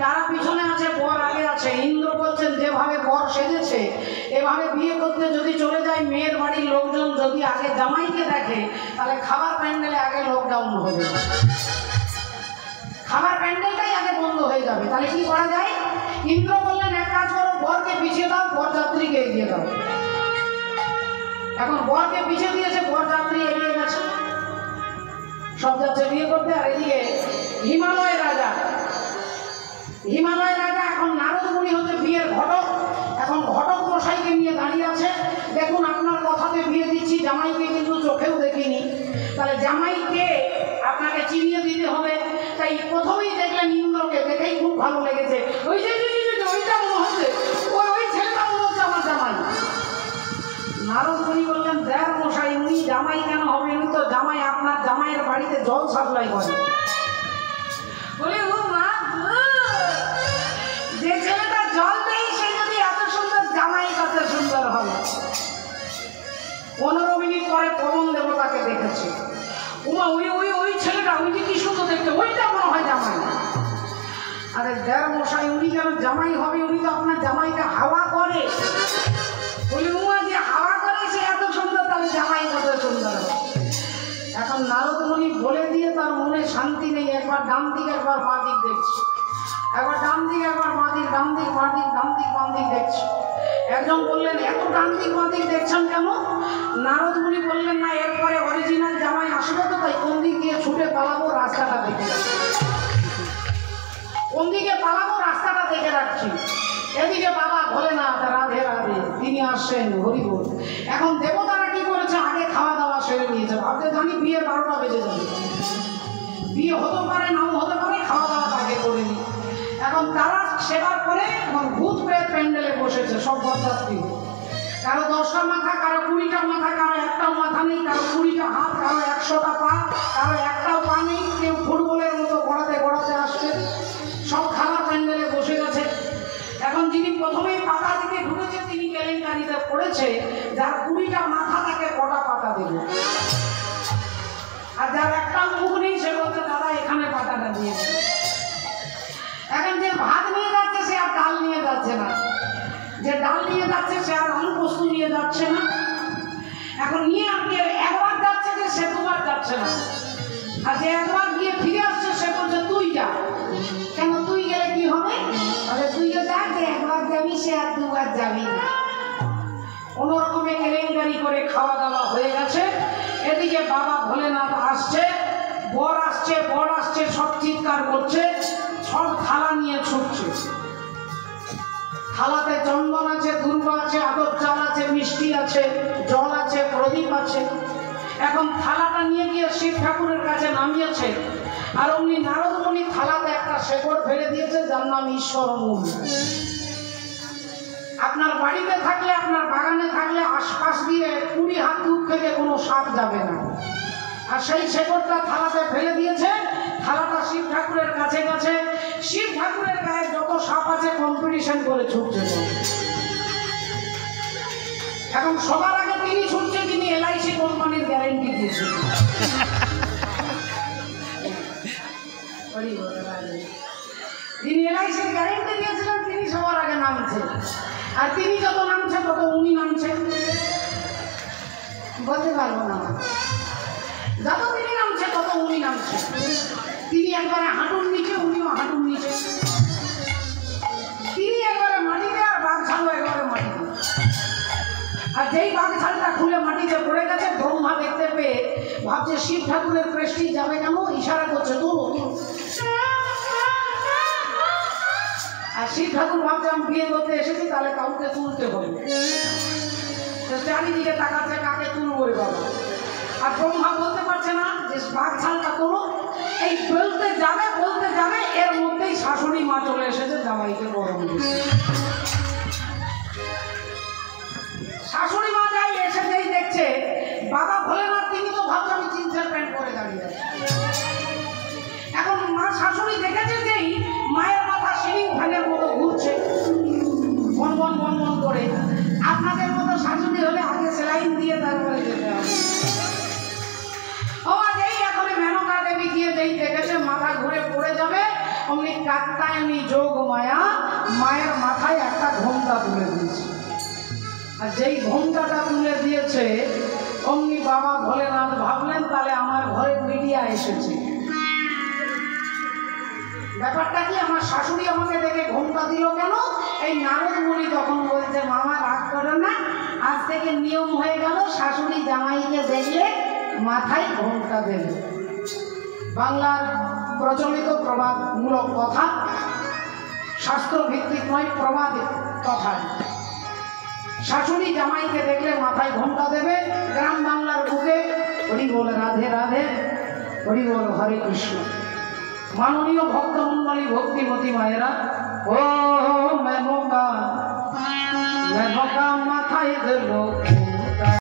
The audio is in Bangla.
তারা পিছনে আছে, বর আগে আছে। ইন্দ্র বলছেন যেভাবে বর সেজেছে এভাবে বিয়ে করতে যদি চলে যায়, মেয়ের বাড়ির লোকজন যদি আগে জামাইকে দেখে তাহলে খাবার প্যান্ডেলে আগে লকডাউন হয়ে যাবে, খাবার প্যান্ডেলটাই আগে বন্ধ হয়ে যাবে। তাহলে কি করা যায়? ইন্দ্র বললেন এক কাজ করো, বরকে পিছিয়ে দাও, বরযাত্রীকে এগিয়ে দাও। এখন বরকে পিছিয়ে দিয়েছে, বরযাত্রী এগিয়ে গেছে, সব যাচ্ছে বিয়ে করতে। আর এদিকে হিমালয় রাজা এখন নারদ মুনি হচ্ছে বিয়ের ঘটক। এখন ঘটক মশাইকে নিয়ে দাঁড়িয়ে আছে, দেখুন আপনার কথাতে বিয়ে দিচ্ছি, জামাইকে কিন্তু চোখেও দেখিনি, তাহলে জামাইকে আপনাকে চিনিয়ে দিতে হবে। তাই প্রথমেই দেখলেন ইন্দ্রকে, দেখেই খুব ভালো লেগেছে, ওই যে ওইটা মনে হচ্ছে, ওই ছেলেটা মনে হচ্ছে আমার জামাই। নারদ মুনি বললেন দেখ মশাই, উনি জামাই কেন হবে, উনি তো জামাই আপনার জামাইয়ের বাড়িতে জল সাপ্লাই করে। বলে ও মা, যে ছেলেটা জল দেয় সে যদি এত সুন্দর, জামাই কত সুন্দর হবে। 15 মিনিট পরে পবন দেবতাকে দেখেছে, উমা ওই ছেলেটা, ওই যে কি সুন্দর দেখতে, ওইটা মনে হয় জামাই। আরে দেড় মশাই, উনি কেন জামাই হবে, উনি তো আপনার জামাইকে হাওয়া করে। বলি উমা, যে হাওয়া করে সে এত সুন্দর, তাহলে জামাই কত সুন্দর। এখন নারদ মুনি বলে দিয়ে তার মনে শান্তি নেই, একবার ডান দিক একবার বাঁ দিক দেখছে, একবার ডান দিক একবার বাঁ দিক, ডান দিক বাঁ দিক, ডান দিক বাঁ দিক দেখছে। একজন বললেন এত ডান দিক বাঁ দিক দেখছেন কেন? নারদ মুনি বললেন না, এরপরে অরিজিনাল জামাই আসবে তো, তাই কোন দিক দিয়ে ছুটে পালাবো রাস্তাটা দেখে রাখছি, কোন দিকে পালাবো রাস্তাটা দেখে রাখছি। এদিকে বাবা ভোলেনাথ রাধে রাধে তিনি আসছেন, হরিবোল। এখন দেবতারা কি করেছে, আগে খাওয়া দাওয়া সেরে নিয়েছে, ভাবতে জানি বিয়ে 12টা বেজে যাবে, বিয়ে হতে পারে নাও হতে পারে, খাওয়া দাওয়া আগে করে নি। এখন তারা সেবার করে এবং ভূত প্রেত প্যান্ডেলে বসেছে সব বরযাত্রী, কারো 10টা মাথা, কারো 20টা মাথা, কারো একটাও মাথা নেই, কারো 20টা হাত, কারো 100টা পা, কারো একটাও পা নেই, কেউ ফুটবলের মতো গড়াতে গড়াতে আসছে, সব খাবার প্যান্ডেলে বসে গেছে। এখন যিনি প্রথমেই পাতা দিকে ঢুকেছে তিনি কেলেঙ্কারিতে পড়েছে, যার 20টা মাথা তাকে কটা পাতা দেবে, আর যার একটা মুখ নেই সে বলছে দাদা এখানে পাতাটা দিয়েছে। এখন যে ভাত নিয়ে যাচ্ছে সে আর ডাল নিয়ে যাচ্ছে না, যে ডাল নিয়ে যাচ্ছে সে আর অন্য বস্তু নিয়ে যাচ্ছে না। এখন নিয়ে আপনি একবার যাচ্ছে যে সে দুবার যাচ্ছে না, আর যে একবার গিয়ে ফিরে আসছে সে বলছে তুই যা। কেন তুই গেলে কি হবে? তাহলে তুইও যা, যে একবার যাবি সে আর দুবার যাবি না। কোনোরকমে কেলেঙ্কারি করে খাওয়া দাওয়া হয়ে গেছে। এদিকে বাবা ভোলেনাথ আসছে, বর আসছে, সব চিৎকার করছে, সব থালা নিয়ে ছুটছে। থালাতে চন্দন আছে, দুর্বা আছে, আদর চাল আছে, মিষ্টি আছে, জল আছে, প্রদীপ আছে। এখন থালাটা নিয়ে গিয়ে শিব ঠাকুরের কাছে নামিয়েছে, আর অমনি নারদ মুনি থালাতে একটা শেকড় ফেলে দিয়েছে যার নাম ঈশ্বর মূল। আপনার বাড়িতে থাকলে, আপনার বাগানে থাকলে আশপাশ দিয়ে 20 হাত দূর থেকে কোনো সাপ যাবে না, আর সেই শেকড়টা থালাতে ফেলে দিয়েছে। থালাটা শিব ঠাকুরের কাছে গেছে, শিব ঠাকুরের গায়ে যত সাপ আছে কম্পিটিশন করে ছুটছে। এখন সবার আগে তিনি ছুটছে যিনি LIC কোম্পানির গ্যারেন্টি দিয়েছে। যিনি LICর গ্যারেন্টি দিয়েছিলেন তিনি সবার আগে নামছে, আর তিনি যত নামছে তত উনি নামছে, বলতে পারবো না, যত তিনি নামছে তত উনি নামছে। তিনি একবারে হাঁটুর নিচে, উনিও হাঁটুর নিচে, তিনি একবারে মাটিতে, আর বাঘছালও একবারে মাটিতে। আর যেই বাঘছালটা খুলে মাটিতে পড়ে গেছে, ব্রহ্মা দেখতে পেয়ে ভাবছে শিব ঠাকুরের প্রেস্টিজ যাবে কেন, ইশারা করছে তো। আর শিব ঠাকুর ভাবছে আমি বিয়ে করতে এসেছি, তাহলে কাউকে তুলতে হবে, চারিদিকে তাকাচ্ছে কাকে তুলবো রে বাবা। আর ব্রহ্মা বলতে পারছে না যে বাঘছালটা তোলো। এই বলতে যাবে এর মধ্যেই শাশুড়ি মা চলে এসেছে জামাইকে গরম দিতে। শাশুড়ি মা যাই এসে যেই দেখছে বাবা ভোলেনাথ, তিনি তো ভাবছে আমি জিন্সের প্যান্ট পরে দাঁড়িয়ে আছি। এখন মা শাশুড়ি দেখেছে যেই মায়ের মাথা সিলিং ফ্যানের মতো ঘুরছে বন বন বন বন করে। আপনাদের মতো শাশুড়ি হলে আগে সেলাইন দিয়ে তারপরে যেতে হবে। ও যেই এখন মেনকা দেবী গিয়ে যেই দেখেছে মাথা ঘুরে পড়ে যাবে, অমনি কাত্তায়নী যোগ মায়া মায়ের মাথায় একটা ঘোমটা তুলে দিয়েছে। আর যেই ঘোমটাটা তুলে দিয়েছে অমনি বাবা ভোলেনাথ ভাবলেন তাহলে আমার ঘরে মিডিয়া এসেছে। ব্যাপারটা কি, আমার শাশুড়ি আমাকে দেখে ঘোমটা দিল কেন? এই নারদ মুনি তখন বলছে, মামা রাগ করো না, আজ থেকে নিয়ম হয়ে গেল শাশুড়ি জামাইকে দেখলে মাথায় ঘোমটা দেবে। বাংলার প্রচলিত প্রবাদমূলক কথা, শাস্ত্র ভিত্তিক নয়, প্রবাদ কথা। শাশুড়ি জামাইকে দেখলে মাথায় ঘোমটা দেবে। গ্রাম বাংলার বুকে হরি বল রাধে রাধে, হরি বল হরে কৃষ্ণ। মাননীয় ভক্তমন্ডলী ভক্তিমতী মায়েরা, ও মেনকা মেনকা মাথায় দেব